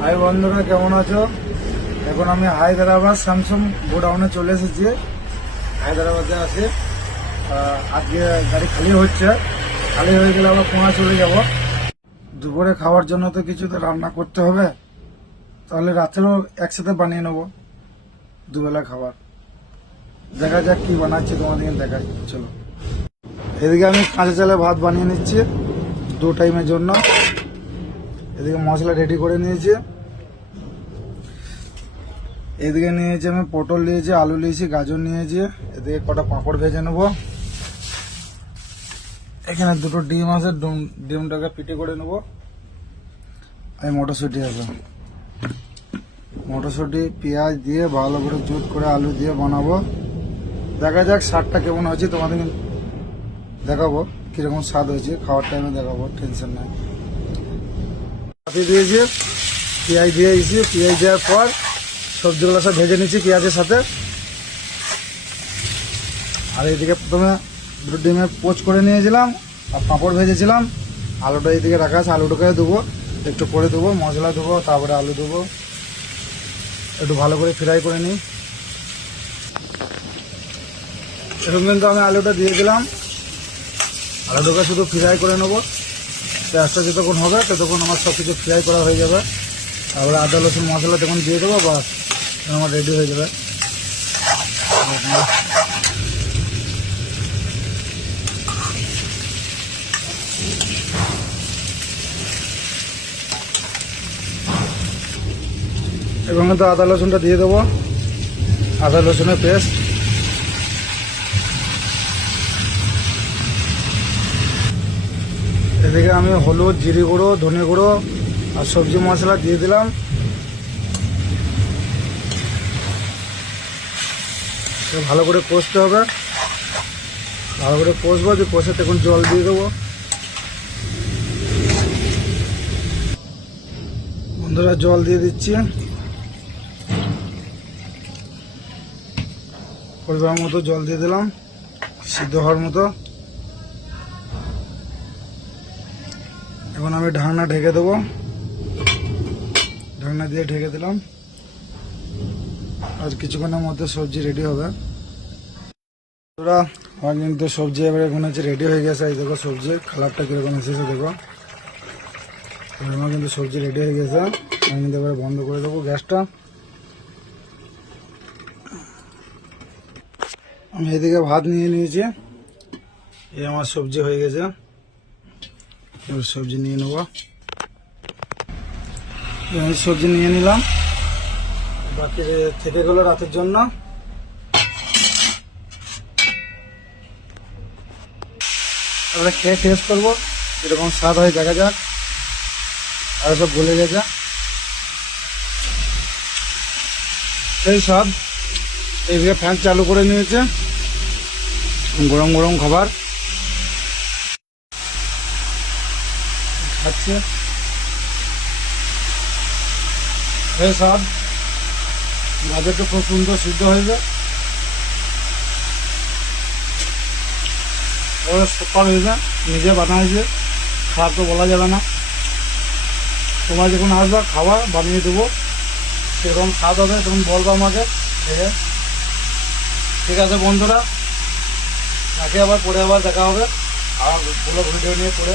High বন্ধুরা, কেমন আছো? এখন আমি হায়দ্রাবাদ স্যামসাং গোডাউনে চলে এসেছি। হায়দ্রাবাদে আছে। আজকে গাড়ি খালি হচ্ছে, খালি হয়ে গেলে আবার পুনা চলে যাব। দুপুরে খাওয়ার জন্য তো কিছু তো রান্না করতে হবে, তাহলে রাতেরও একসাথে বানিয়ে নেবো দুবেলা খাবার। দেখা যাক কি বানাচ্ছি, তোমাদেরকে দেখাই, চলো। এদিকে আমি কাঁচা চালে ভাত বানিয়ে নিচ্ছি 2 টাইমের জন্য। এদিকে মশলা রেডি করে নিয়েছি। এদিকে নিয়েছি আমি পটল নিয়েছি, আলু নিয়েছি, গাজর নিয়েছি। এদিকে কটা পাঁপড় ভেজে নেবো। এখানে 2টো ডিম আছে, ডিমটাকে পিটে করে নেবো। আর মটরশুঁটি আছে, মটরশুঁটি পেঁয়াজ দিয়ে ভালো করে জুট করে আলু দিয়ে বানাবো। দেখা যাক স্বাদটা কেমন হয়েছে, তোমাদের দেখাবো কিরকম স্বাদ হয়েছে। খাওয়ার টাইমে দেখাবো, টেনশন নাই। দিয়েছি, পেঁয়াজ দিয়েছি। পেঁয়াজ দেওয়ার পর সবজিগুলো সব ভেজে নিচ্ছি পেঁয়াজের সাথে। আর এইদিকে প্রথমে 2 ডিমের পোচ করে নিয়েছিলাম আর পাঁপড় ভেজেছিলাম। আলুটা এইদিকে রাখা আছে, আলুটাকে দেবো, একটু পরে দেবো, মশলা দেবো, তারপরে আলু দেবো। একটু ভালো করে ফ্রাই করে নিই। এরকম কিন্তু আমি আলুটা দিয়ে দিলাম। আলুটাকে শুধু ফ্রাই করে নেবো। পেঁয়াজটা যতক্ষণ হবে ততক্ষণ আমার সব কিছু ফ্রাই করা হয়ে যাবে। তারপরে আদা রসুন মশলা তখন দিয়ে দেবো, বাস আমার রেডি হয়ে যাবে। এবং তো আদা রসুনটা দিয়ে দেবো, আদা রসুনের পেস্ট। এদিকে আমি হলুদ, জিরে গুঁড়ো, ধনে গুঁড়ো আর সবজি মশলা দিয়ে দিলাম। ভালো করে কষতে হবে, ভালো করে কষবো। যে কষে তখন জল দিয়ে দেবো। বন্ধুরা, জল দিয়ে দিচ্ছি পরিমাণ মতো। জল দিয়ে দিলাম সিদ্ধ হওয়ার মতো। এখন আমি ঢাকনা ঢেকে দেবো। ঢাকনা দিয়ে ঢেকে দিলাম। আজ কিছুক্ষণের মধ্যে সবজি রেডি হবে। আমার কিন্তু সবজি এবারে এখন হচ্ছে রেডি হয়ে গেছে। এই দেখো সবজির কালারটা কিরকম এসেছে, দেখো। আমার কিন্তু সবজি রেডি হয়ে গেছে। আমি কিন্তু এবারে বন্ধ করে দেবো গ্যাসটা। আমি এদিকে ভাত নিয়ে নিয়েছি। এই আমার সবজি হয়ে গেছে। এবার সবজি নিয়ে নেবো। সবজি নিয়ে নিলাম। বাকি থেকে গেলো রাতের জন্য। তারপরে খেয়ে টেস্ট করবো এরকম স্বাদ হয়, দেখা যাক। আর সব গলে গেছে, সেই স্বাদ। এইদিকে ফ্যান চালু করে নিয়েছে, গরম গরম খাবার খাচ্ছে। এই স্বাদ। গাজরটা খুব সুন্দর সিদ্ধ হয়েছে, সুপার হয়েছে। নিজে বানাইছে, খারাপ তো বলা যাবে না। তোমার যখন আসবা খাবার বানিয়ে দেবো, সেরকম স্বাদ হবে তখন বলবো আমাকে। ঠিক আছে বন্ধুরা, আগে আবার পরে আবার দেখা হবে। আর পুরো ভিডিও নিয়ে পরে